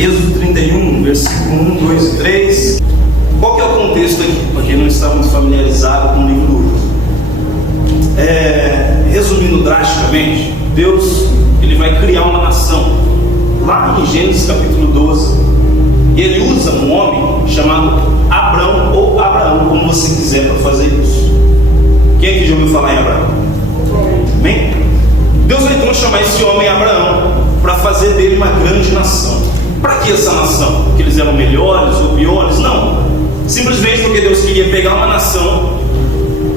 Êxodo 31, versículo 1, 2 e 3. Qual que é o contexto aqui, para quem não está muito familiarizado com o livro do Êxodo? Resumindo drasticamente, Deus ele vai criar uma nação lá em Gênesis capítulo 12, e ele usa um homem chamado Abrão ou Abraão, como você quiser, para fazer isso. Quem aqui já ouviu falar em Abraão? Amém? Deus vai então chamar esse homem Abraão para fazer dele uma grande nação. Para que essa nação? Porque eles eram melhores ou piores? Não, simplesmente porque Deus queria pegar uma nação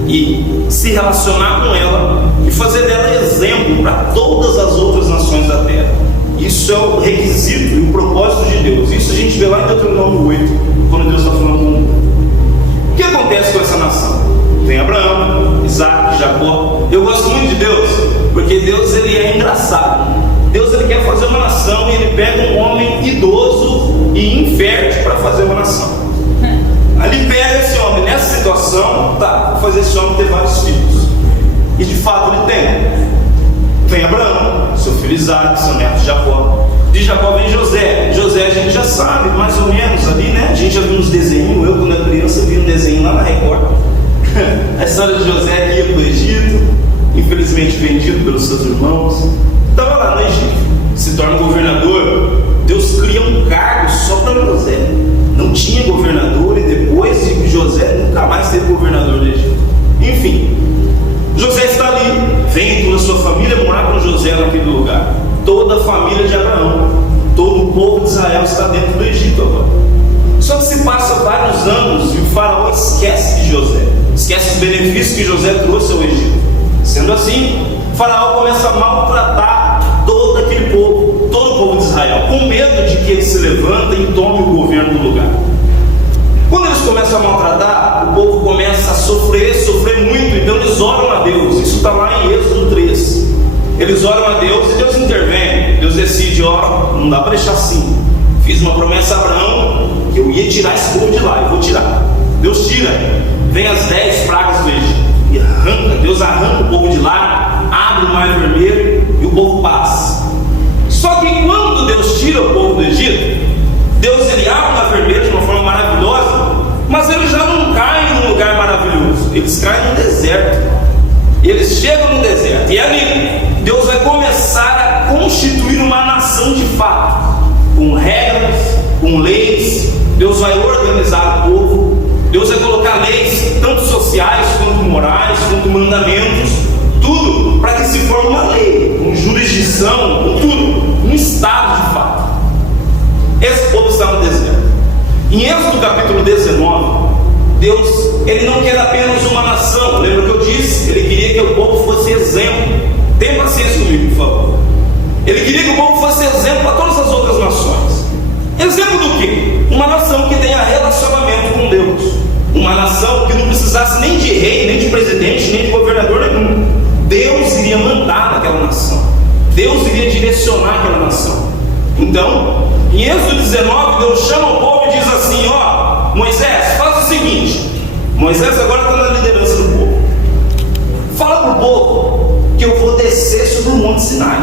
e se relacionar com ela e fazer dela exemplo para todas as outras nações da terra. Isso é o requisito e o propósito de Deus. Isso a gente vê lá em Deuteronômio 8, quando Deus está falando com o mundo. O que acontece com essa nação? Tem Abraão, Isaac, Jacó. Eu gosto muito de Deus, porque Deus ele é engraçado. Deus ele quer fazer uma nação e ele pega um homem idoso e infértil para fazer uma nação. Ali pega esse homem nessa situação, tá, vou fazer esse homem ter vários filhos. E de fato ele tem. Tem Abraão, seu filho Isaac, seu neto Jacó. De Jacó vem José. José a gente já sabe, mais ou menos ali, né? A gente já viu uns desenhos. Eu, quando era criança, vi um desenho lá na Record. A história de José que ia para o Egito, infelizmente vendido pelos seus irmãos. Estava lá no Egito, se torna governador. Deus cria um cargo só para José. Não tinha governador, e depois de José nunca mais teve governador do Egito. Enfim, José está ali, vem toda a sua família morar com José naquele lugar. Toda a família de Abraão, todo o povo de Israel está dentro do Egito agora. Só que se passa vários anos e o faraó esquece de José, esquece os benefícios que José trouxe ao Egito. Sendo assim, o faraó começa a maltratar todo aquele povo, todo o povo de Israel, com medo de que ele se levante e tome o governo do lugar. Quando eles começam a maltratar, o povo começa a sofrer muito, então eles oram a Deus. Isso está lá em Êxodo 3. Eles oram a Deus e Deus intervém. Deus decide, não dá para deixar assim. Fiz uma promessa a Abraão que eu ia tirar esse povo de lá, eu vou tirar. Deus tira, vem as 10 pragas do Egito e arranca. Deus arranca o povo de lá, abre o mar vermelho e o povo passa. Só que quando Deus tira o povo do Egito, Deus ele abre o mar vermelho de uma forma maravilhosa, mas eles já não caem num lugar maravilhoso, eles caem no deserto. E eles chegam no deserto, e ali Deus vai começar a constituir uma nação de fato, com regras, com leis. Deus vai organizar o povo. Deus vai colocar leis, tanto sociais quanto morais, quanto mandamentos, tudo para que se forme uma lei, com jurisdição, com tudo, um estado de fato. Esse povo está no deserto. Em Êxodo capítulo 19, Deus ele não quer apenas uma nação. Lembra que eu disse? Ele queria que o povo fosse exemplo. Tenha paciência comigo, por favor. Ele queria que o povo fosse exemplo para todas as outras nações. Exemplo do quê? Uma nação que tenha relacionamento com Deus. Uma nação que não precisasse nem de rei, nem de presidente, nem de governador nenhum. Deus iria mandar naquela nação. Deus iria direcionar aquela nação. Então, em Êxodo 19, Deus chama o povo e diz assim: Moisés, faz o seguinte. Moisés agora está na liderança do povo. Fala para o povo que eu vou descer sobre o Monte Sinai.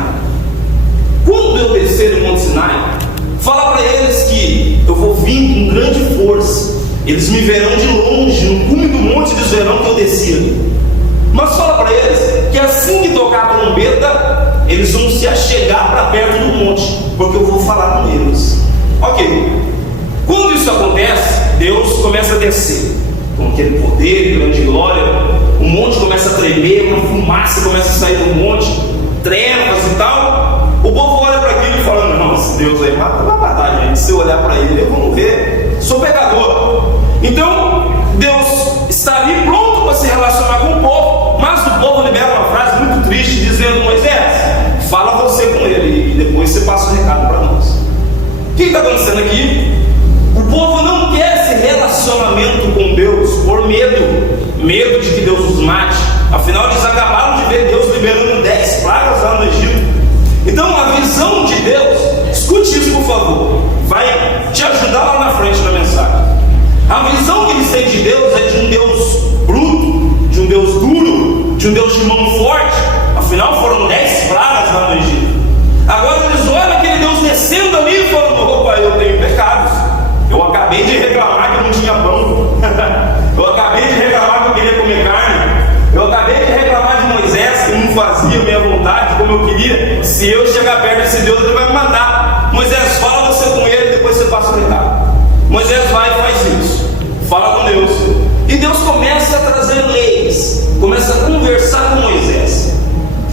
Quando eu descer no Monte Sinai, fala para eles que eu vou vir com grande força. Eles me verão de longe, no cume do monte eles verão que eu desci ali. Mas fala para eles que assim que tocar a trombeta, eles vão se achegar para perto do monte, porque eu vou falar com eles. Ok. Quando isso acontece, Deus começa a descer com aquele poder, grande glória. O monte começa a tremer, uma fumaça começa a sair do monte, trevas e tal. O povo olha para aquilo e fala: não, esse Deus aí vai matar, gente. Se eu olhar para ele, eu vou morrer. Sou pecador. Então, Deus está ali pronto para se relacionar com o povo, mas o povo libera uma frase muito triste, dizendo: Moisés, fala você com ele e depois você passa o recado para nós. O que está acontecendo aqui? O povo não quer esse relacionamento com Deus por medo de que Deus os mate. Afinal, eles acabaram de ver Deus liberando 10 pragas lá no Egito. Então, a visão de Deus, escute isso por favor, vai te ajudar lá na frente na mensagem. A visão que eles têm de Deus é de um Deus bruto, de um Deus duro, de um Deus de mão forte. Afinal, foram 10 pragas lá no Egito. Agora eles olham aquele Deus descendo ali e falam: opa, eu tenho pecados. Eu acabei de reclamar que não tinha pão. Eu acabei de reclamar que eu queria comer carne. Eu acabei de reclamar de Moisés, que não fazia a minha vontade como eu queria. Se eu chegar perto desse Deus, ele vai me matar. Moisés, fala você com ele, depois você passa o recado. Moisés vai e faz isso. Fala com Deus. E Deus começa a trazer leis. Começa a conversar com Moisés.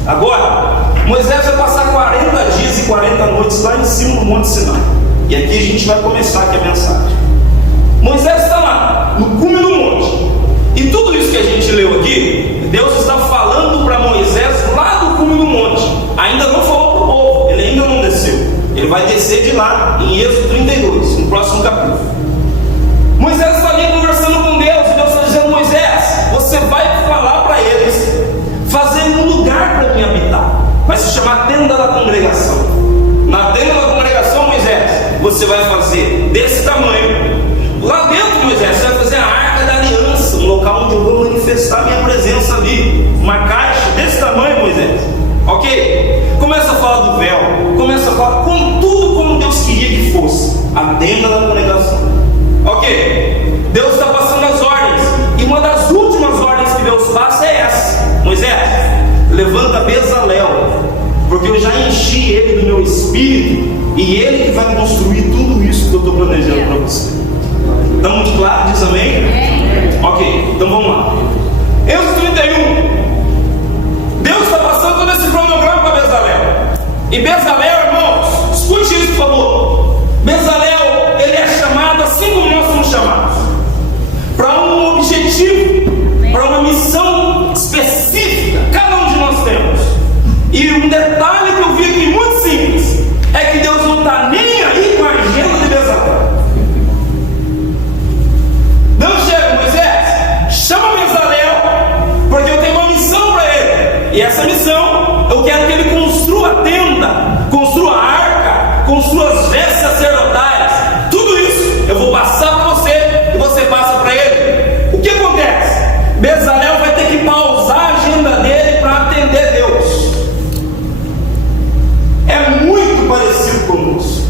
Agora, Moisés vai passar 40 dias e 40 noites lá em cima do Monte Sinai. E aqui a gente vai começar aqui a mensagem. Moisés está lá, no cume do monte. E tudo isso que a gente leu aqui, Deus está falando para Moisés lá do cume do monte. Ainda não falou para o povo, ele ainda não desceu. Ele vai descer de lá, em Êxodo 32, no próximo capítulo. Moisés está ali conversando com Deus, e Deus está dizendo: Moisés, você vai falar para eles fazer um lugar para mim habitar. Vai se chamar tenda da congregação. Na tenda da congregação, Moisés, você vai fazer desse tamanho. Lá dentro, Moisés, você vai fazer a arca da aliança, um local onde eu vou manifestar minha presença ali. Uma caixa desse tamanho, Moisés. Ok? Começa a falar do véu, começa a falar com tudo como Deus queria que fosse. A tenda da congregação. Ok? Deus está passando as ordens. E uma das últimas ordens que Deus passa é essa: Moisés, levanta Bezalel, porque eu já enchi ele do meu espírito, e ele que vai construir tudo isso que eu estou planejando para você. Está muito claro? Diz amém? Ok, então vamos lá. Êxodo 31. Deus está passando todo esse cronograma para Bezalel. E Bezalel, irmãos, escute isso, por favor. Bezalel, ele é chamado assim como nós somos chamados, para um objetivo, para uma missão específica. Cada um de nós temos. E um detalhe que eu vi aqui muito simples é que Deus não está nem aí com a agenda de Bezalel. Não chega, Moisés, chama Bezalel, porque eu tenho uma missão para ele. E essa missão, eu quero que ele construa a tenda, construa a arca, construa as vestes sacerdotais. Tudo isso eu vou passar para você e você passa para ele. O que acontece? Bezalel vai ter que pausar a agenda dele para atender Deus. É muito parecido conosco.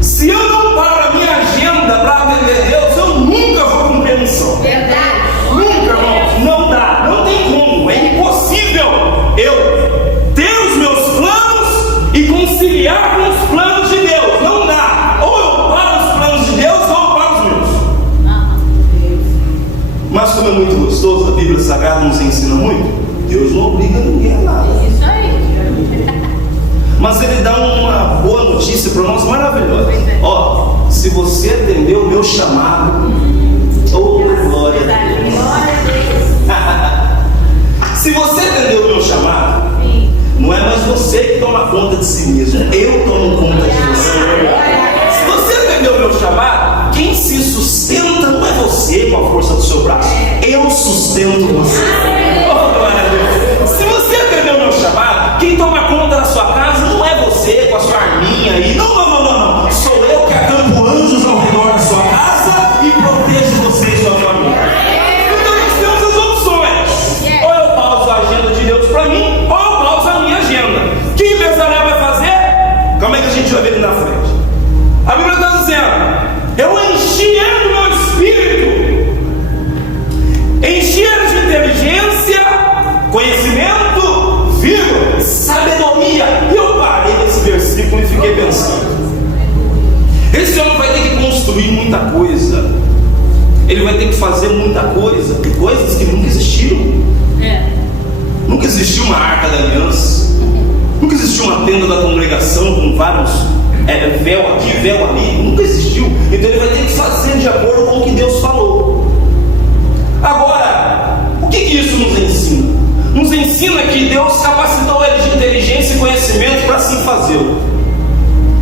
Se eu não paro a minha agenda para atender Deus, eu nunca vou cumprir a missão. Verdade. Nunca, irmãos. Não dá, não tem como. É impossível eu ter os meus planos e conciliar com os planos de Deus. Não dá. Ou eu paro os planos de Deus, ou eu paro os meus. Mas como é muito gostoso, a Bíblia Sagrada nos ensina muito. Deus não obriga ninguém a nada. Isso aí. Mas ele dá uma boa notícia para nós, maravilhosa. Ó, se você atendeu o meu chamado, oh glória a Deus. Se você atendeu o meu chamado, não é mais você que toma conta de si mesmo, eu tomo conta de você. Se você atendeu o meu chamado, quem se sustenta não é você com a força do seu braço, eu sustento você. Oh glória a Deus. Se você atendeu o meu chamado, quem toma conta da sua casa não é você com a sua arminha aí. Não. Sou eu que acampo anjos ao redor da sua casa e protejo você e sua família. Então nós temos as opções. Ou eu pauso a agenda de Deus para mim, ou eu pauso a minha agenda. O que Bezalel vai fazer? Como é que a gente vai ver ele na frente? A Bíblia está dizendo: eu enchi ele do meu espírito, enchi ele de inteligência, conhecimento, vigor, sabedoria. E eu parei nesse versículo e fiquei pensando: esse homem vai ter que construir muita coisa, ele vai ter que fazer muita coisa, e coisas que nunca existiram. Nunca existiu uma arca da aliança, nunca existiu uma tenda da congregação com vários véu aqui, véu ali, nunca existiu. Então ele vai ter que fazer de acordo com o que Deus falou. Agora, o que isso nos ensina? Nos ensina que Deus capacitou ele de inteligência e conhecimento para assim fazê-lo.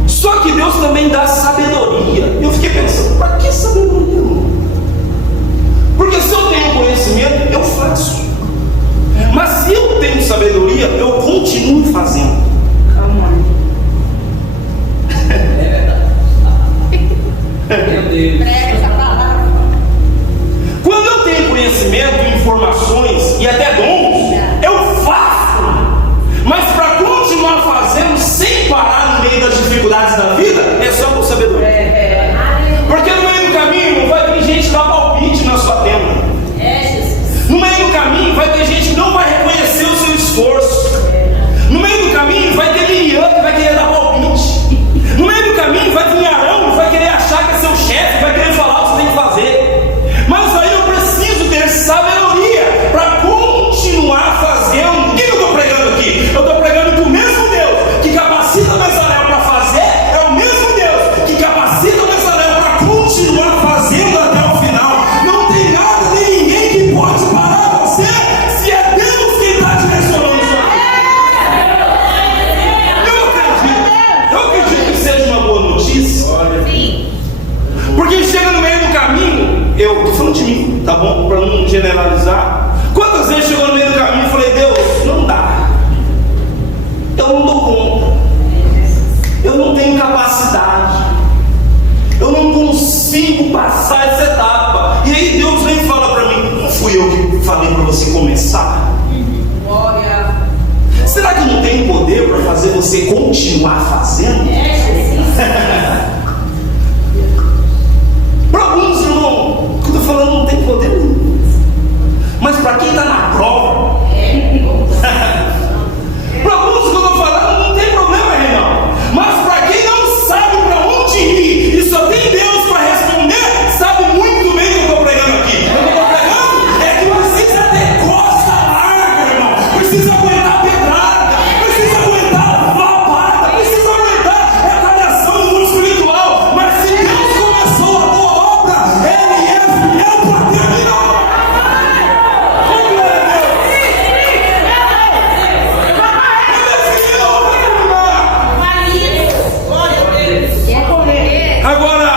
Só que Deus também dá sabedoria. Eu fiquei pensando: para que sabedoria, irmão? Porque se eu tenho conhecimento, eu faço. Mas se eu tenho sabedoria, eu continuo fazendo. Meu Deus. Prega essa palavra. Quando eu tenho conhecimento, informações e até dons, eu faço. Mas para continuar fazendo sem parar no meio das dificuldades da vida, é só precisa aguentar pedrada, precisa aguentar lapada, precisa aguentar retaliação no mundo espiritual. Mas se Deus começou a boa obra, Ele é fiel para terminar. Agora,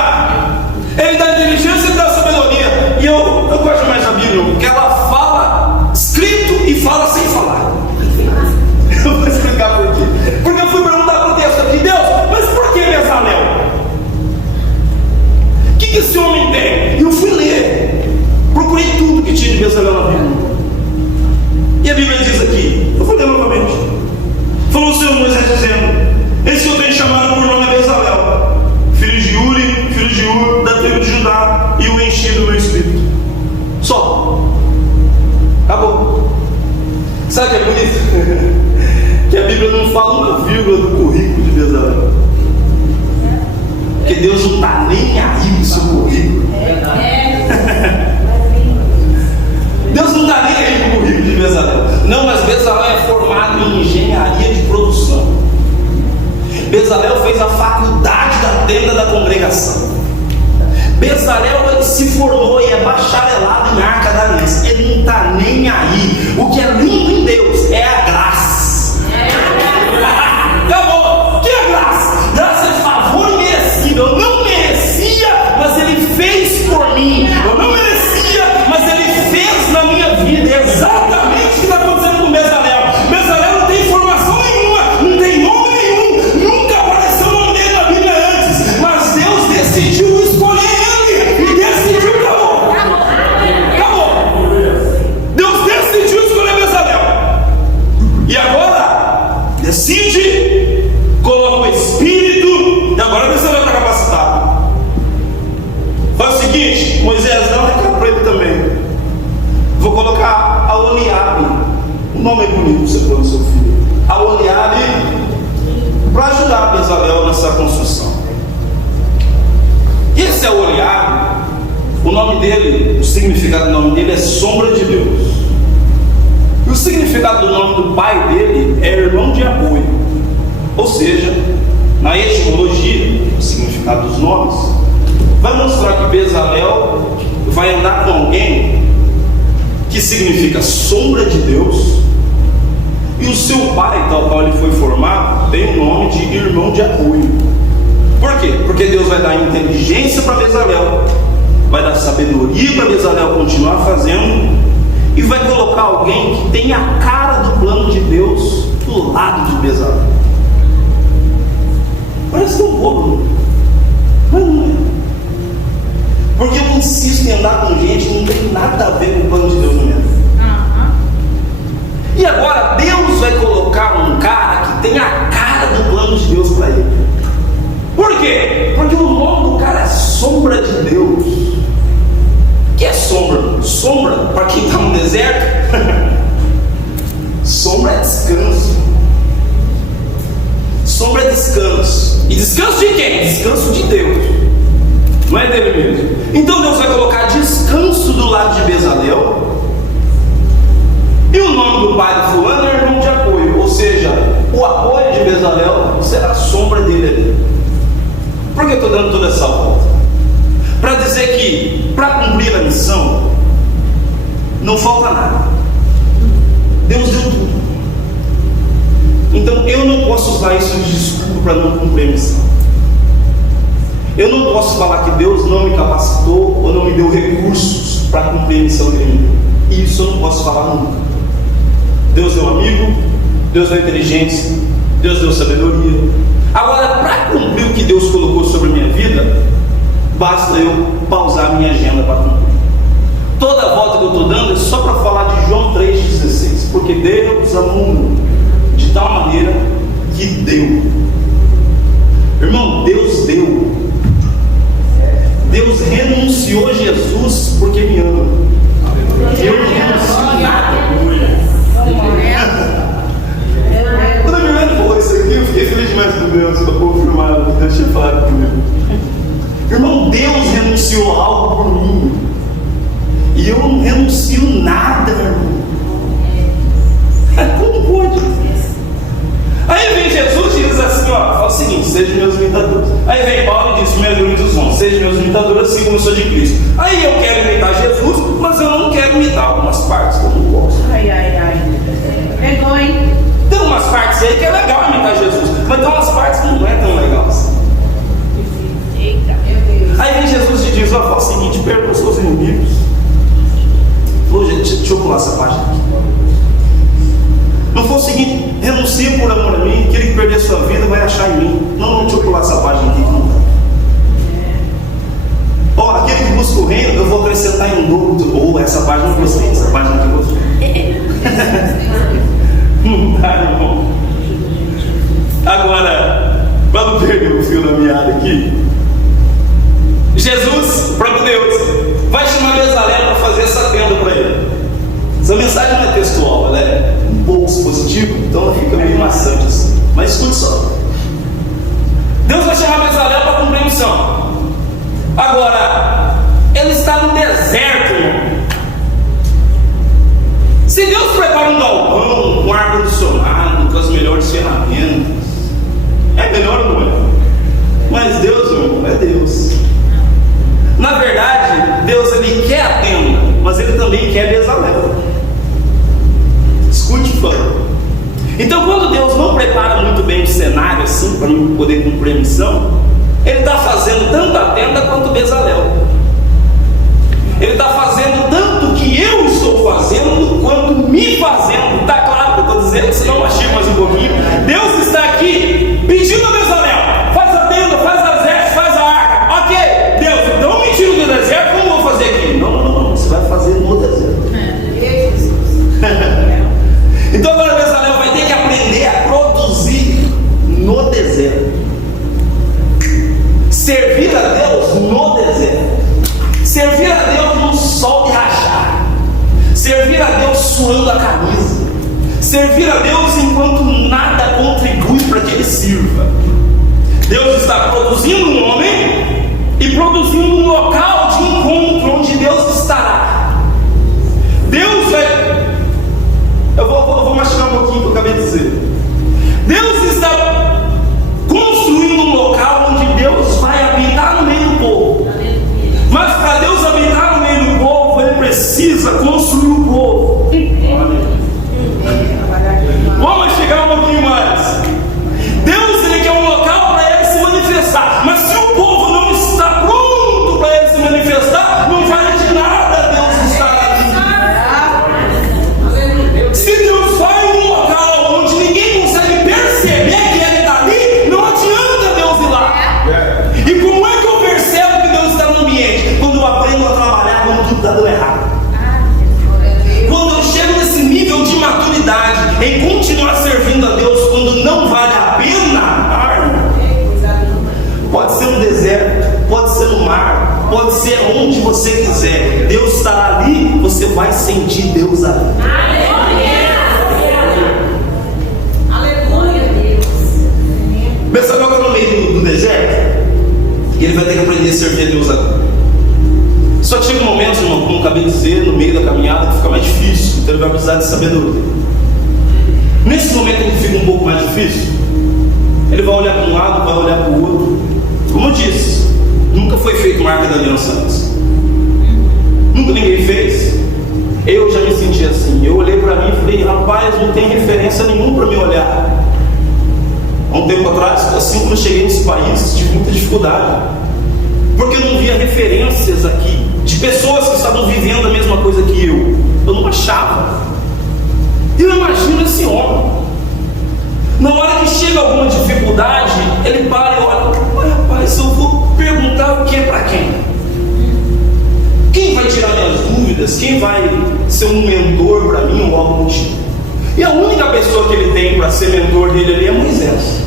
Ele dá inteligência e dá sabedoria. E eu gosto mais da Bíblia, porque ela fala escrito e fala sem falar. Eu vou explicar por quê. Porque eu fui perguntar para o texto aqui, Deus, mas por que Bezalel? O que esse homem tem? E eu fui ler, procurei tudo que tinha de Bezalel na Bíblia. E a Bíblia diz aqui, eu vou ler novamente. Falou o Senhor Moisés dizendo: esse que eu tenho chamado por nome é Bezalel, filho de Uri, filho de Ur, da tribo de Judá, e o enchi do meu espírito. Só. Acabou. Sabe o que é bonito? Que a Bíblia não fala uma vírgula do currículo de Bezalel. Porque Deus não está nem aí no seu currículo. Deus não está nem aí no currículo de Bezalel. Não, mas Bezalel é formado em engenharia de produção. Bezalel fez a faculdade da tenda da congregação. Bezalel, ele se formou e é bacharelado em arca da aliança. Ele não está nem aí. O que é lindo em Deus é a graça. Acabou. O que é graça? Graça é favor imerecido. Eu não merecia, mas Ele fez por mim. Eu não merecia, mas Ele fez na minha vida. É exatamente o que está acontecendo com Bezalel. Bezalel não tem formação nenhuma, não tem nome nenhum, nunca apareceu o nome dele na Bíblia antes, mas Deus decidiu escolher ele e decidiu, acabou. Deus decidiu escolher Bezalel. E agora decide, coloca o Espírito, e agora Bezalel está capacitado. Faz o seguinte, Moisés, dá um recado para ele também. Vou colocar Aholiabe, o nome é bonito, você põe no seu filho, Aholiabe, para ajudar Bezalel nessa construção. Esse Aholiabe, o nome dele, o significado do nome dele é sombra de Deus. E o significado do nome do pai dele é irmão de apoio. Ou seja, na etimologia, o significado dos nomes, vai mostrar que Bezalel vai andar com alguém que significa sombra de Deus, e o seu pai, tal qual ele foi formado, tem o nome de irmão de apoio. Por quê? Porque Deus vai dar inteligência para Bezalel, vai dar sabedoria para Bezalel continuar fazendo, e vai colocar alguém que tem a cara do plano de Deus do lado de Bezalel. Parece tão bobo, mas não é. Porque eu insisto em andar com gente que não tem nada a ver com o plano de Deus no mesmo. E agora Deus vai colocar um cara que tem a cara do plano de Deus para ele. Por quê? Porque o nome do cara é sombra de Deus. O que é sombra? Sombra, para quem está no deserto, sombra é descanso. Sombra é descanso. E descanso de quem? Descanso de Deus. Não é dele mesmo. Então Deus vai colocar descanso do lado de Bezalel. E o nome do pai do fulano é irmão de apoio. Ou seja, o apoio de Bezalel será a sombra dele ali. Por que eu estou dando toda essa volta? Para dizer que, para cumprir a missão, não falta nada. Deus deu tudo. Então eu não posso usar isso de desculpa para não cumprir a missão. Eu não posso falar que Deus não me capacitou ou não me deu recursos para cumprir a missão que Ele me deu. Isso eu não posso falar nunca. Deus deu amigo, Deus deu inteligência, Deus deu sabedoria. Agora, para cumprir o que Deus colocou sobre a minha vida, basta eu pausar a minha agenda para cumprir. Toda a volta que eu estou dando é só para falar de João 3,16. Porque Deus amou o mundo de tal maneira que deu. Irmão, Deus deu. Deus renunciou Jesus porque me ama. Eu não renuncio nada. Quando a Milena falou isso aqui, eu fiquei feliz demais com Deus para confirmar o que Deus tinha falado comigo. Irmão, Deus renunciou algo por mim. E eu não renuncio nada, irmão. assim como eu sou de Cristo. Aí eu quero imitar Jesus, mas eu não quero imitar algumas partes que eu não gosto. Ai. Pegou, hein? Tem umas partes aí que é legal imitar Jesus, mas tem umas partes que não é tão legal assim. Eita, meu Deus. Aí vem Jesus e diz: ó, fala o seguinte, perdoa os seus inimigos. Ô, gente, deixa eu pular essa página aqui. Não foi o seguinte: renuncia por amor a mim, aquele que perder a sua vida vai achar em mim. Não, deixa eu pular essa página aqui que não dá. Ó, aquele que busca o reino, eu vou acrescentar em dobro. Ou essa página não gostei, essa página que eu gostei. Não dá, irmão. Agora, vamos perder o fio da meada aqui. Jesus, próprio Deus, vai chamar Bezalel para fazer essa tenda para ele. Essa mensagem não é textual, ela é um pouco expositiva, então ela fica meio maçante assim. Mas escute só. Deus vai chamar Bezalel para cumprir a missão. Agora, ele está no deserto, irmão. Se Deus prepara um galpão, com ar-condicionado, com as melhores ferramentas, é melhor ou não é? Mas Deus, irmão, é Deus. Na verdade, Deus ele quer a tenda, mas ele também quer Bezalel. Escute, fã. Então, quando Deus não prepara muito bem o cenário assim para eu poder cumprir a missão, ele está fazendo tanto a tenda quanto Bezalel. Ele está fazendo tanto que eu estou fazendo quanto me fazendo. Está claro o que eu estou dizendo? Senão eu achei mais um pouquinho. Deus está aqui pedindo a Bezalel: faz a tenda, faz as vestes, faz a arca. Ok, Deus, então me tira do deserto, como eu vou fazer aqui? Não, você vai fazer no deserto. Então agora Bezalel vai ter que aprender a produzir no deserto. Servir a Deus no deserto. Servir a Deus no sol de rachar. Servir a Deus suando a camisa. Servir a Deus enquanto nada contribui para que ele sirva. Deus está produzindo um homem e produzindo um local de encontro onde Deus estará. Deus vai... Eu vou mastigar um pouquinho o que eu acabei de dizer. Deus está construindo um local onde Deus vai habitar no meio do povo. Mas para Deus habitar no meio do povo, ele precisa construir o povo. Vamos chegar um pouquinho mais. Deus ele quer um local para ele se manifestar. Mas se o povo não está pronto para ele se manifestar, não vale de nada Deus estar ali. Se Deus vai em um local onde ninguém consegue perceber que ele está ali, não adianta Deus ir lá. E como é que eu percebo que Deus está no ambiente? Quando eu aprendo a trabalhar quando tudo está dando errado. Quando eu chego nesse nível de maturidade em continuar servindo a Deus quando não vale a pena, pode ser no deserto, pode ser no mar, pode ser onde você quiser, Deus está ali, você vai sentir Deus ali. Aleluia, Deus. Bezalel está no meio do deserto e ele vai ter que aprender a servir a Deus ali. Só que chega um momento, irmão, como eu acabei de dizer, no meio da caminhada que fica mais difícil, então ele vai precisar de sabedoria. Nesse momento em que fica um pouco mais difícil, ele vai olhar para um lado, vai olhar para o outro. Como eu disse, nunca foi feito uma arca da aliança antes. Nunca ninguém fez. Eu já me senti assim. Eu olhei para mim e falei: rapaz, não tem referência nenhuma para me olhar. Há um tempo atrás, assim quando eu cheguei nesse país, tive muita dificuldade, porque eu não via referências aqui de pessoas que estavam vivendo a mesma coisa que eu. Eu não achava. Eu imagino esse homem. Na hora que chega alguma dificuldade, ele para e olha: rapaz, eu vou perguntar o que é para quem? Quem vai tirar minhas dúvidas? Quem vai ser um mentor para mim ou algo do tipo? E a única pessoa que ele tem para ser mentor dele ali é Moisés.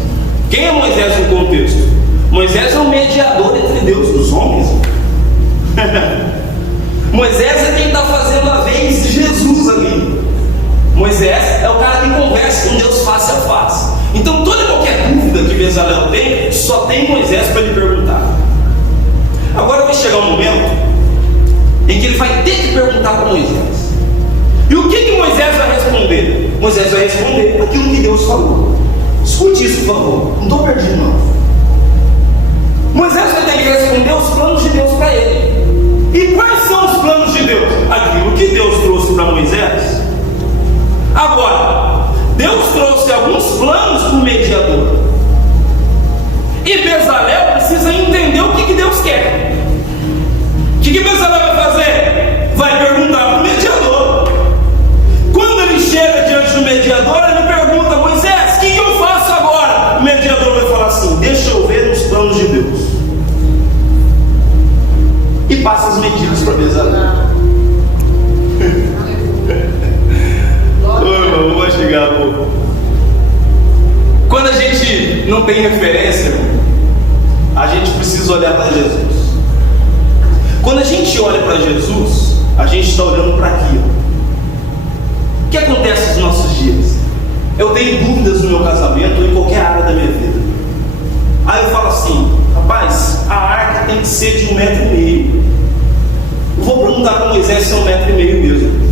Quem é Moisés no contexto? Moisés é o mediador entre Deus e os homens. Moisés é quem está fazendo a vez de Jesus ali. Moisés é o cara que conversa com Deus face a face. Então toda e qualquer dúvida que Bezalel tem, só tem Moisés para lhe perguntar. Agora vai chegar um momento em que ele vai ter que perguntar para Moisés. E o que Moisés vai responder? Moisés vai responder aquilo que Deus falou. Escute isso, por favor. Não estou perdido, não. Moisés vai ter que responder os planos de Deus para ele. E quais são os planos de Deus? Aquilo que Deus trouxe para Moisés. Agora, Deus trouxe alguns planos para o mediador. E Bezalel precisa entender o que Deus quer. O que Bezalel vai fazer? Vai perguntar para o mediador. Quando ele chega diante do mediador, ele pergunta: Moisés, o que eu faço agora? O mediador vai falar assim: deixa eu ver os planos de Deus. E passa as medidas para Bezalel. Ô irmão, vou mastigar, pô. Quando a gente não tem referência, a gente precisa olhar para Jesus. Quando a gente olha para Jesus, a gente está olhando para aquilo. O que acontece nos nossos dias? Eu tenho dúvidas no meu casamento ou em qualquer área da minha vida. Aí eu falo assim: rapaz, a arca tem que ser de 1,5 metro. Eu vou perguntar para Moisés se é 1,5 metro mesmo.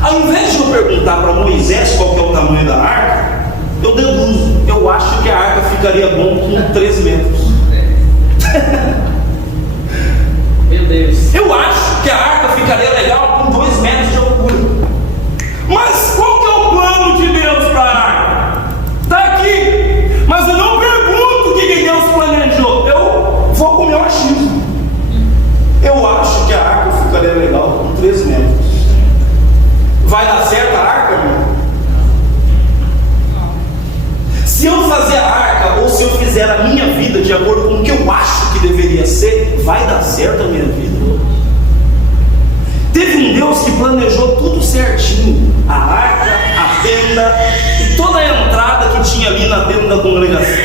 Ao invés de eu perguntar para Moisés qual que é o tamanho da arca, eu deduzo. Eu acho que a arca ficaria bom com 3 metros. Meu Deus. Eu acho que a arca ficaria legal com 2 metros de altura. Mas qual que é o plano de Deus para a arca? Está aqui. Mas eu não pergunto o que Deus planejou. Eu vou com o meu achismo. Eu acho que a arca ficaria legal com 3 metros. Vai dar certo a arca, meu? Se eu fazer a arca, ou se eu fizer a minha vida de acordo com o que eu acho que deveria ser, vai dar certo a minha vida? Teve um Deus que planejou tudo certinho: a arca, a tenda e toda a entrada que tinha ali na tenda da congregação.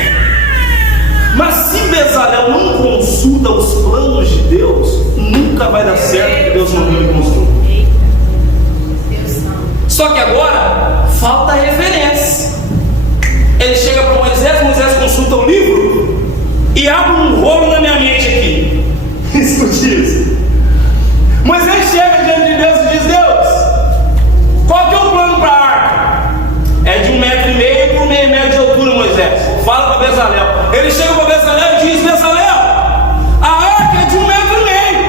Mas se Bezalel não consulta os planos de Deus, nunca vai dar certo o que Deus mandou ele construir. Só que agora falta referência. Ele chega para Moisés, Moisés consulta o livro e abre um rolo na minha mente aqui. Escute isso. Moisés chega diante de Deus e diz: Deus, qual que é o plano para a arca? É de 1,5 metro por 1,5 metro de altura, Moisés. Fala para Bezalel. Ele chega para Bezalel e diz: Bezalel, a arca é de 1,5 metro.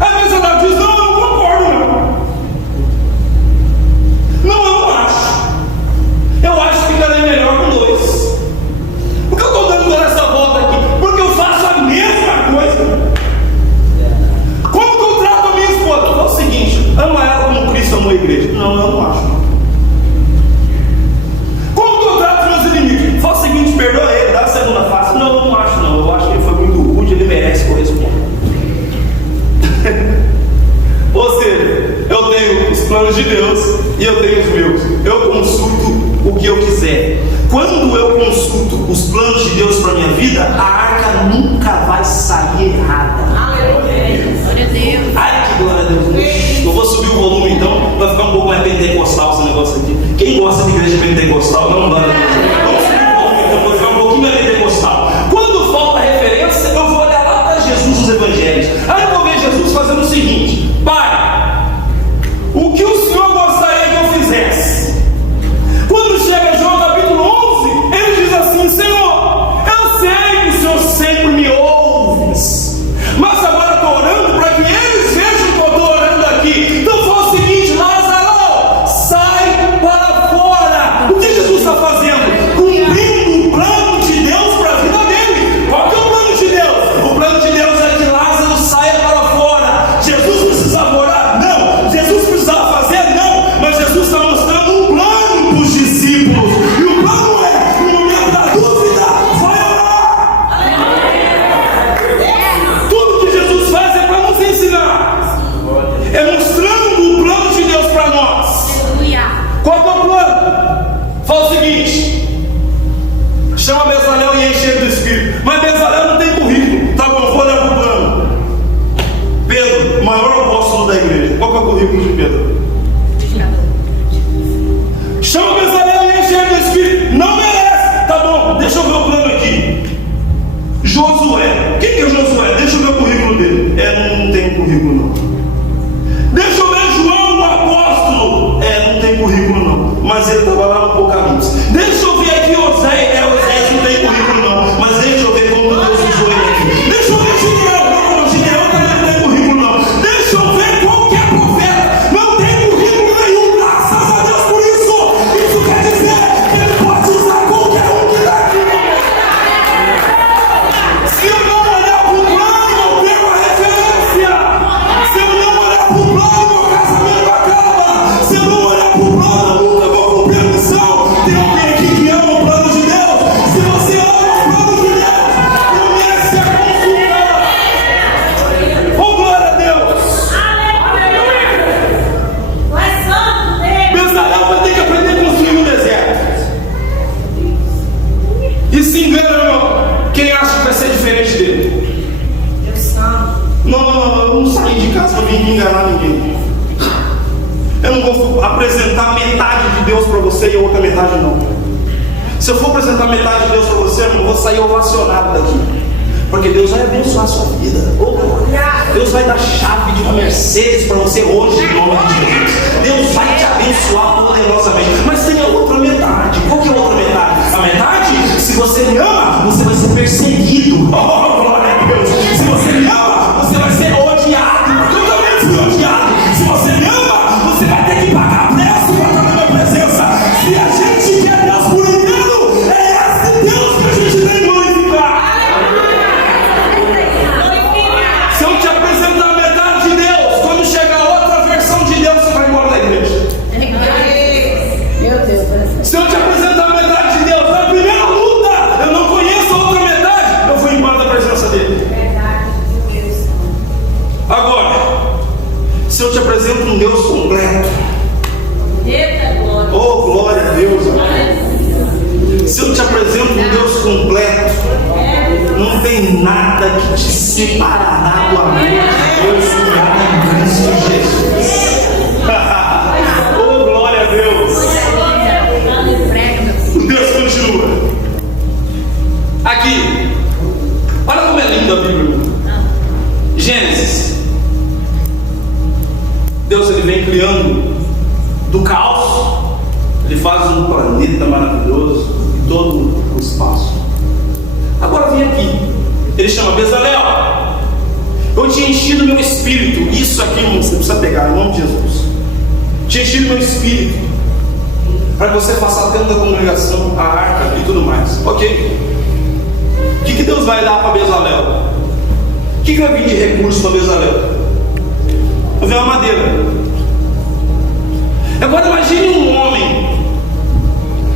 Aí Bezalel diz: não, eu não concordo não. Não, eu não acho. Eu acho que ficaria melhor com 2. Por que eu estou dando toda essa volta aqui? Porque eu faço a mesma coisa. Como que eu trato a minha esposa? É o seguinte: ama ela como Cristo amou a igreja. Não, eu não acho. Como que eu trato os meus inimigos? Fala o seguinte: perdoa ele, dá a segunda face. Não, eu não acho não. Eu acho que ele foi muito rude, ele merece corresponder. Ou seja, eu tenho os planos de Deus e eu tenho os meus. Eu consulto o que eu quiser. Quando eu consulto os planos de Deus para a minha vida, a arca nunca vai sair errada. Glória a Deus. Ai, que glória a Deus. Eu vou subir o volume então, vai ficar um pouco mais pentecostal esse negócio aqui. Quem gosta de igreja pentecostal, não dá. Vamos subir o volume então, vai ficar um pouquinho mais pentecostal. Quando falta referência, eu vou olhar lá para Jesus nos evangelhos. Aí eu vou ver Jesus fazendo o seguinte: Pai, o que o Senhor gostaria que eu fizesse? Quando chega João capítulo 11, ele diz assim: Senhor, eu sei que o Senhor sempre me ouves, mas agora estou orando para que eles vejam que eu estou orando aqui. Então fala o seguinte: Lázaro, sai para fora. O que Jesus está fazendo? Cumprindo o plano de Deus para a vida dele. Qual que é o plano de Deus? O plano de Deus é que Lázaro saia para fora. Jesus precisava orar? Não. Jesus precisava fazer? Não. Mas Jesus está mostrando um plano para os discípulos. E o plano é: no momento da dúvida, vai orar. Tudo que Jesus faz é para nos ensinar. É mostrando o plano de Deus para nós. Qual é o plano? Fala o seguinte: chama Bezalel e enche ele do Espírito. Mas Bezalel não tem currículo. Tá bom, vou olhar para o plano. Pedro, maior apóstolo da igreja. Qual que é o currículo de Pedro? Chama Bezalel e enche ele do Espírito. Não merece. Tá bom, deixa eu ver o plano aqui. Josué. Quem que é Josué? Deixa eu ver o currículo dele. Não tem currículo não. Deixa eu ver João, o apóstolo. Não tem currículo não. Mas ele estava lá no Apocalipse. Deixa eu ver aqui Oséias. Oséias não tem currículo não. Mas deixa eu ver como Deus usou ele aqui. metade não. Se eu for apresentar metade de Deus para você, irmão, eu vou sair ovacionado daqui. Porque Deus vai abençoar a sua vida. Deus vai dar chave de uma Mercedes para você hoje, em nome de Jesus. Deus vai te abençoar poderosamente. Mas tem a outra metade. Qual que é a outra metade? A metade, se você me ama, você vai ser perseguido. Oh, glória a Deus. Se você me ama, você vai ser odiado. Eu também fui odiado. Se você me ama, você vai ter que pagar preço para estar na minha presença. Se a gente quer Deus por inteiro, é esse Deus que a gente tem que glorificar. Se eu te apresentar a metade de Deus, quando chegar outra versão de Deus, você vai embora da igreja. Meu Deus. Se eu te apresentar a metade de Deus, na primeira luta, eu não conheço a outra metade, eu vou embora da presença dele. Agora, se eu te apresento um Deus completo, oh glória a Deus, se eu te apresento um Deus completo, não tem nada que te separará do amor de Deus que há em Cristo Jesus. Oh glória a Deus. Deus continua. Aqui, olha como é linda a Bíblia. Gênesis. Deus ele vem criando do caos. Ele faz um planeta maravilhoso e todo o espaço. Agora vem aqui. Ele chama Bezalel. Eu tinha enchido meu espírito. Isso aqui, irmão, você precisa pegar em nome de Jesus. Tinha enchido meu espírito para que você faça dentro da congregação a arca e tudo mais. Ok. O que Deus vai dar para Bezalel? O que vai vir de recurso para Bezalel? Vai vir uma madeira. Agora imagine um homem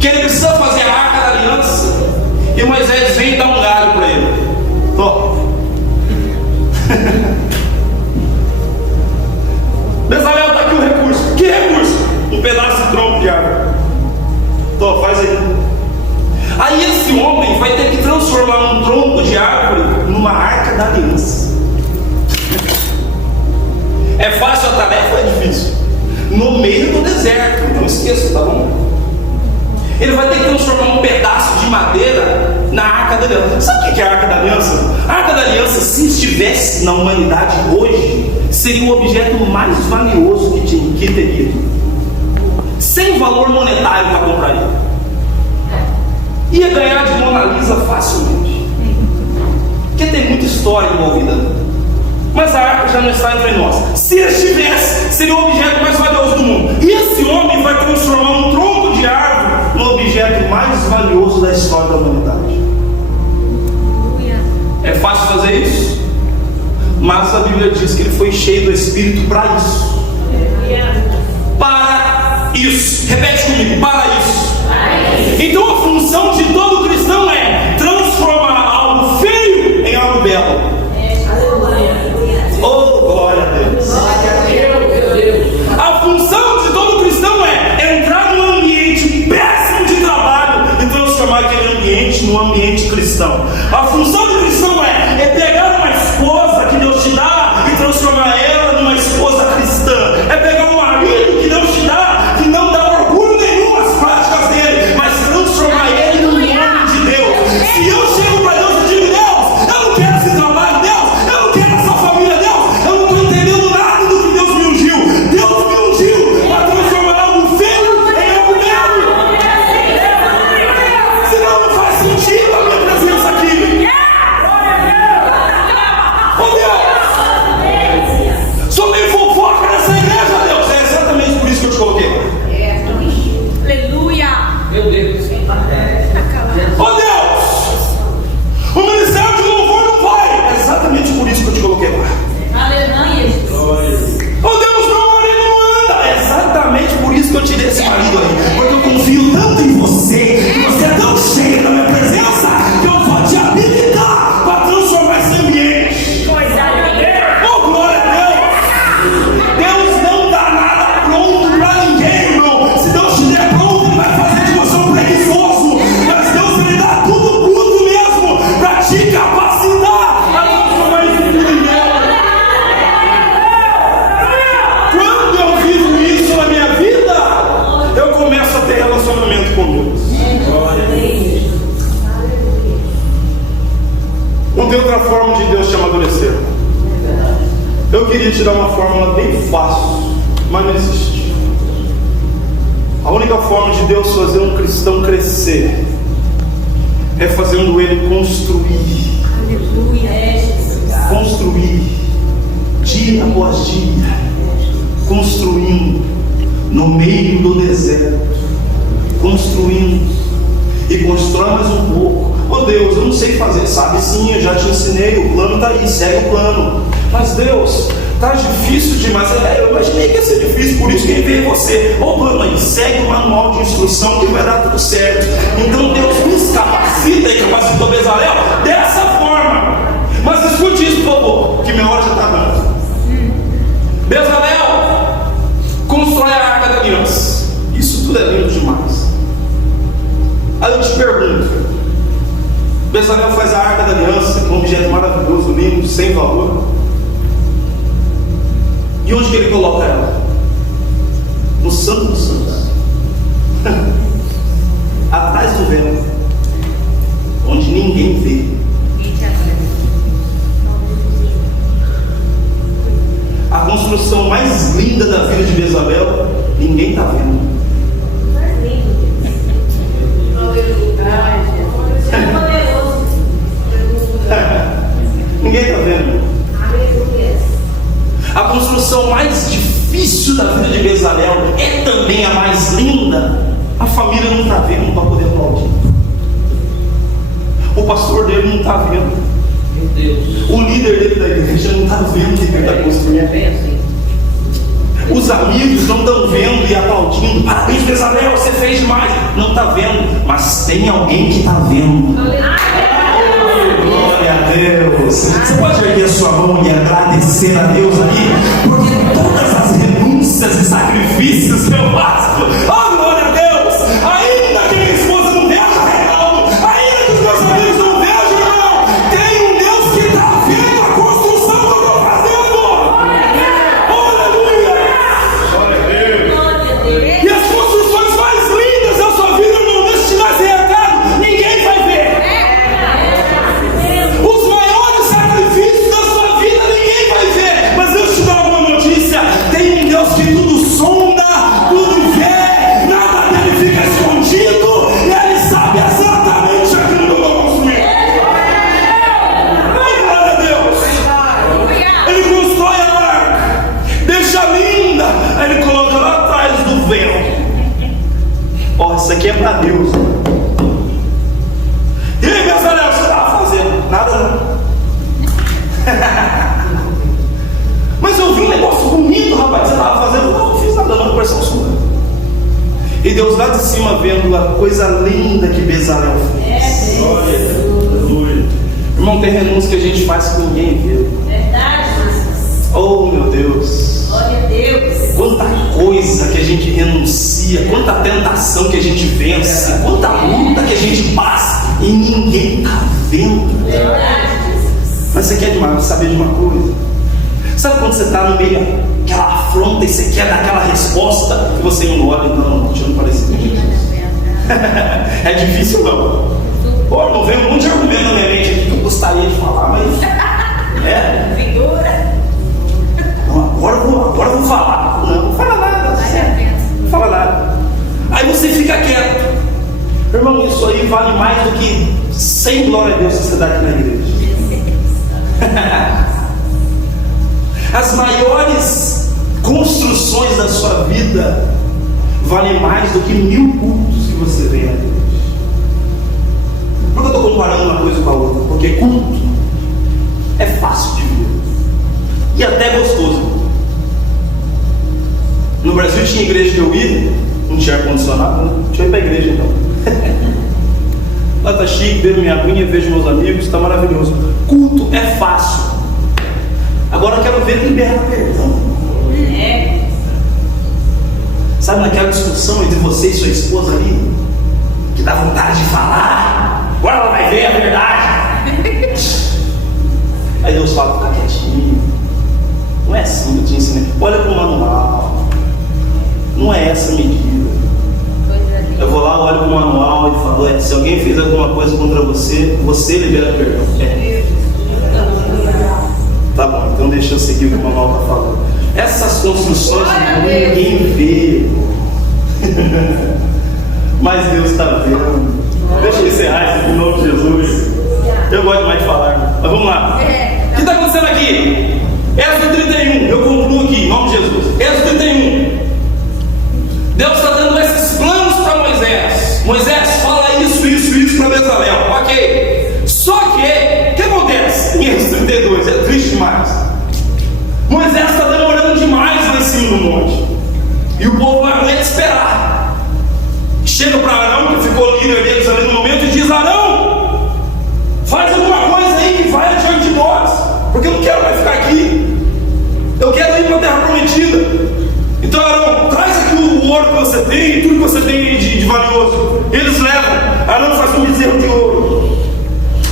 que ele precisa fazer a arca da aliança e Moisés vem e dá um galho para ele. Ó. Bezalel, está aqui o recurso. Que recurso? Um pedaço de tronco de árvore. Tó, faz aí. Aí esse homem vai ter que transformar um tronco de árvore numa arca da aliança. É fácil a tarefa ou é difícil? No meio do deserto, não esqueça, tá bom? Ele vai ter que transformar um pedaço de madeira na arca da aliança. Sabe o que é a arca da aliança? A arca da aliança, se estivesse na humanidade hoje, seria o objeto mais valioso que teria. Sem valor monetário para comprar ele. Ia ganhar de Mona Lisa facilmente. Porque tem muita história envolvida. Mas a arca já não está entre nós. Se estivesse, seria o objeto mais valioso do mundo. E esse homem vai transformar um tronco de árvore no objeto mais valioso da história da humanidade. É fácil fazer isso? Mas a Bíblia diz que ele foi cheio do Espírito para isso. Para isso. Repete comigo, para isso. Então a função de todo cristão é transformar algo feio em algo belo. Oh, glória a Deus. A função de todo cristão é entrar num ambiente péssimo de trabalho e transformar aquele ambiente num ambiente cristão. A função do cristão é pegar uma esposa que Deus te dá e transformar ela numa esposa cristã. É pegar um marido que Deus te dá, que não dá orgulho nenhum às práticas dele, mas transformar ele no nome de Deus. Se eu chego para Deus e digo, Deus, eu não quero esse trabalho, Deus, eu não quero essa família, Deus, eu não estou entendendo nada do que Deus me ungiu. Deus me ungiu para transformar algo feio em algo belo. Senão não faz sentido a minha presença aqui. Oh Deus, sou meio fofoca nessa igreja, Deus. É exatamente por isso que eu te coloquei. Aleluia. Meu Deus. Oh Deus, o ministério de louvor não vai. É exatamente por isso que eu te coloquei lá. Aleluia. Oh Deus, meu marido não anda. É exatamente por isso que eu tirei esse marido aí. Porque eu confio tanto em você, que você é tão cheio da minha presença, que eu vou te habilitar para transformar esse ambiente. Oh glória a Deus. Deus não dá nada pronto para ninguém, irmão. Se Deus te der pronto, Ele vai fazer de você um preguiçoso. única forma de Deus te amadurecer. Eu queria te dar uma fórmula bem fácil, mas não existe. A única forma de Deus fazer um cristão crescer é fazendo ele construir. Aleluia. Construir, dia após dia, construindo no meio do deserto, construindo, e constrói mais um pouco. Oh Deus, eu não sei fazer. Sabe sim, eu já te ensinei, o plano está aí, segue o plano. Mas Deus, está difícil demais. Eu imaginei que ia ser difícil, por isso que enviei você. Ô plano aí, segue o manual de instrução que vai dar tudo certo. Então Deus nos capacita e capacitou Bezalel dessa forma. Mas escute isso, por favor, que minha hora já está dando. Bezalel constrói a arca da aliança. Isso tudo é lindo demais. Aí eu te pergunto, Bezalel faz a arca da aliança, um objeto maravilhoso, lindo, sem valor. E onde que ele coloca ela? No Santo dos Santos. Atrás do véu, onde ninguém vê. A construção mais linda da vida de Bezalel, ninguém está vendo. Ninguém está vendo. A construção mais difícil da vida de Bezalel é também a mais linda. A família não está vendo para poder aplaudir. O pastor dele não está vendo. O líder dele da igreja não está vendo o que ele está construindo. Os amigos não estão vendo e aplaudindo. Parabéns, Bezalel, você fez demais. Não está vendo, mas tem alguém que está vendo. Glória a Deus. Você pode erguer a sua mão e agradecer a Deus aí, porque todas as renúncias e sacrifícios que eu faço, oh glória a Deus, ainda que minha esposa não veja, Reinaldo, ainda que os meus amigos não vejam, irmão, tem um Deus que está vendo a construção que eu estou fazendo. Aleluia. E as construções mais lindas da sua vida, irmão, deixa eu te dar esse recado, ninguém vai ver. Os maiores sacrifícios da sua vida ninguém vai ver. Mas Deus te dá uma notícia: tem um Deus que tudo sonda, tudo vê, nada dele fica escondido, e ele sabe exatamente aquilo que eu estou construindo. Glória a Deus. Ele constrói a arca, deixa linda, aí ele coloca lá atrás do véu. Ó, isso aqui é para Deus. E aí, Bezalel, o que você estava fazendo? Nada não. Mas eu vi um negócio bonito, rapaz, que você estava fazendo. Não fiz nada não, pressão sua. E Deus lá de cima vendo a coisa linda que Bezalel fez. Aleluia. Irmão, tem renúncia que a gente faz que ninguém vê. Verdade, Jesus. Oh meu Deus. Glória a Deus. Quanta coisa que a gente renuncia, quanta tentação que a gente vence, quanta luta que a gente passa e ninguém está vendo. Verdade, Jesus. Mas você quer saber de uma coisa? Sabe quando você está no meio daquela afronta e você quer dar aquela resposta e você não olha, não, deixa eu não parecer com Jesus. É difícil não. Pô, não vem um monte de argumento na minha mente aqui que eu gostaria de falar, mas não, agora eu vou falar. Não fala nada. Não fala nada. Aí você fica quieto. Irmão, isso aí vale mais do que 100 glória a Deus que você dá aqui na igreja. As maiores construções da sua vida valem mais do que 1000 cultos que você vem à igreja. Por que eu estou comparando uma coisa com a outra? Porque culto é fácil de ver e até gostoso. No Brasil tinha igreja que eu ia, não tinha ar-condicionado, né? Deixa eu ir para a igreja então. Lá está chique, bebo minha aguinha, vejo meus amigos, está maravilhoso. Culto é fácil. Agora eu quero ver liberar perdão. Sabe naquela discussão entre você e sua esposa ali, que dá vontade de falar, agora ela vai ver a verdade. Aí Deus fala, fica quietinho. Não é assim que eu te ensinei. Olha para o manual. Não é essa a medida. Eu vou lá, olho para o manual e falo, se alguém fez alguma coisa contra você, você libera perdão. deixa eu seguir o que o Manuel está falando. Essas construções ninguém vê. Mas Deus está vendo. Deixa eu encerrar isso em nome de Jesus. Eu gosto mais de falar. Mas vamos lá. O que está acontecendo aqui? Êxodo 31. Eu concluo aqui, em nome de Jesus. Êxodo 31. Deus está dando esses planos para Moisés. Moisés, fala isso para Bezalel. Ok. Só que, o que acontece? Em Êxodo 32, é triste demais. Moisés está demorando demais lá em cima do monte. E o povo vai aguentar esperar. Chega para Arão, que ficou líder deles ali no momento, e diz: Arão, faz alguma coisa aí que vai adiante de nós, porque eu não quero mais ficar aqui. Eu quero ir para a terra prometida. Então, Arão, traz aqui o ouro que você tem, tudo que você tem de valioso. Eles levam. Arão faz um bezerro de ouro.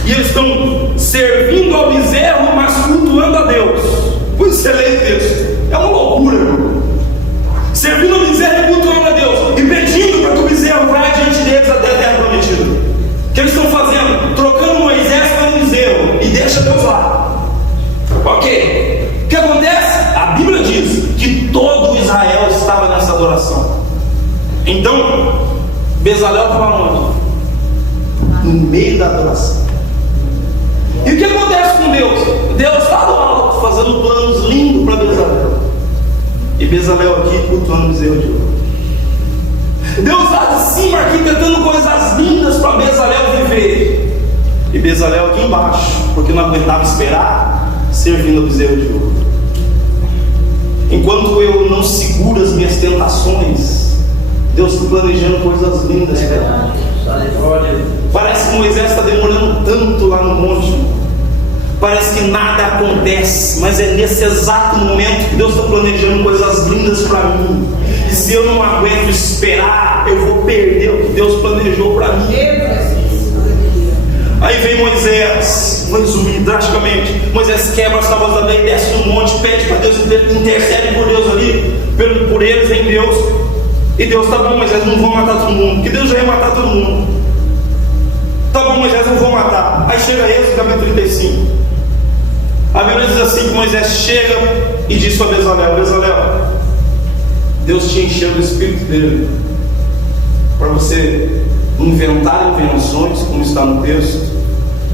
E eles estão servindo ao bezerro, mas cultuando a Deus. Pois você lê o texto. É uma loucura, irmão. Servindo ao bezerro e cultuando a Deus. E pedindo para que o bezerro vá adiante deles até a terra prometida. O que eles estão fazendo? Trocando Moisés pelo bezerro. E deixa Deus lá. Ok. O que acontece? A Bíblia diz que todo Israel estava nessa adoração. Então, Bezalel estava onde? No meio da adoração. E o que acontece com Deus? Deus está do alto, fazendo planos lindos para Bezalel. E Bezalel aqui cultuando o bezerro de ouro. Deus está de cima arquitetando coisas lindas para Bezalel viver. E Bezalel aqui embaixo, porque não aguentava esperar, servindo ao bezerro de ouro. Enquanto eu não seguro as minhas tentações, Deus está planejando coisas lindas para mim. Parece que Moisés está demorando tanto lá no monte. Parece que nada acontece, mas é nesse exato momento que Deus está planejando coisas lindas para mim. E se eu não aguento esperar, eu vou perder o que Deus planejou para mim. Aí vem Moisés, vou resumir drasticamente. Moisés quebra as tábuas da lei, desce no monte, pede para Deus, intercede por Deus ali, por eles em Deus. E Deus: tá bom, Moisés, não vou matar todo mundo, porque Deus já ia matar todo mundo. Tá bom, Moisés, não vou matar. Aí chega Êxodo capítulo 35. A Bíblia diz assim que Moisés chega e diz para Bezalel: Bezalel, Deus te encheu do Espírito dele para você inventar invenções, como está no texto,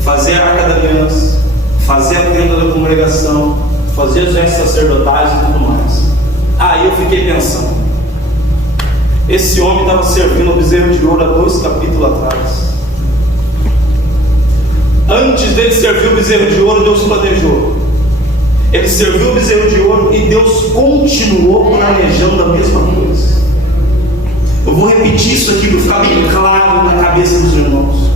fazer a Arca da Aliança, fazer a tenda da congregação, fazer os gestos sacerdotais e tudo mais. Aí eu fiquei pensando, esse homem estava servindo ao bezerro de ouro há 2 capítulos atrás. Antes dele servir o bezerro de ouro, Deus planejou. Ele serviu o bezerro de ouro e Deus continuou planejando a mesma coisa. Eu vou repetir isso aqui para ficar bem claro na cabeça dos irmãos.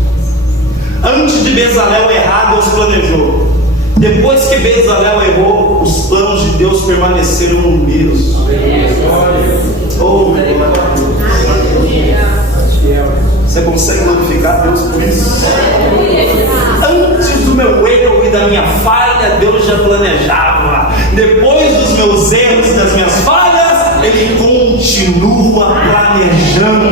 Antes de Bezalel errar, Deus planejou. Depois que Bezalel errou, os planos de Deus permaneceram no mesmo. Oh, meu Deus. Você consegue glorificar Deus por isso? Antes do meu erro e da minha falha, Deus já planejava. Depois dos meus erros e das minhas falhas, Ele continua planejando.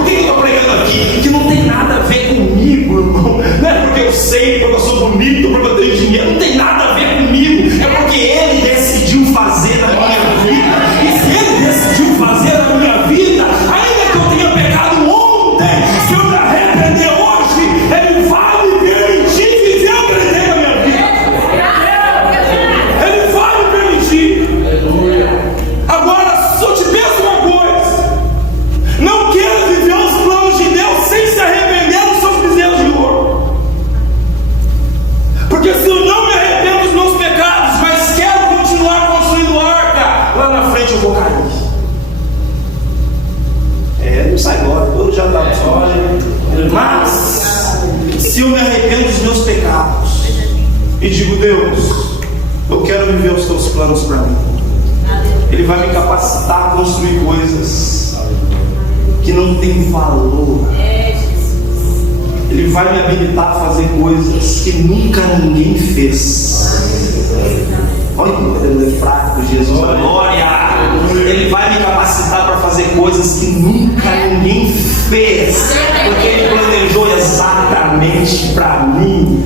O que eu estou pregando aqui? Que não tem nada a ver comigo, irmão. Não é porque eu sei, porque eu sou bonito, porque eu tenho dinheiro. Não tem nada a ver comigo. É porque Ele decidiu fazer na minha vida. E se Ele decidiu fazer na minha vida, ainda que eu tenha pecado ontem, se eu me arrepender hoje, Ele vai me permitir viver o que Ele tem na minha vida. Ele vai me permitir. Agora, só te peço uma coisa: não queira viver os planos de Deus sem se arrepender dos seus bezerros de ouro. Porque se eu não me arrependo dos meus pecados, mas quero continuar construindo arca, lá na frente eu vou cair. Não sai agora, eu já estava fora. Mas se eu me arrependo dos meus pecados e digo: Deus, eu quero viver os teus planos para mim, Ele vai me capacitar a construir coisas que não têm valor. Ele vai me habilitar a fazer coisas que nunca ninguém fez. Olha que poder fraco, Jesus, glória! Ele vai me capacitar para fazer coisas que nunca ninguém fez, porque Ele planejou exatamente para mim.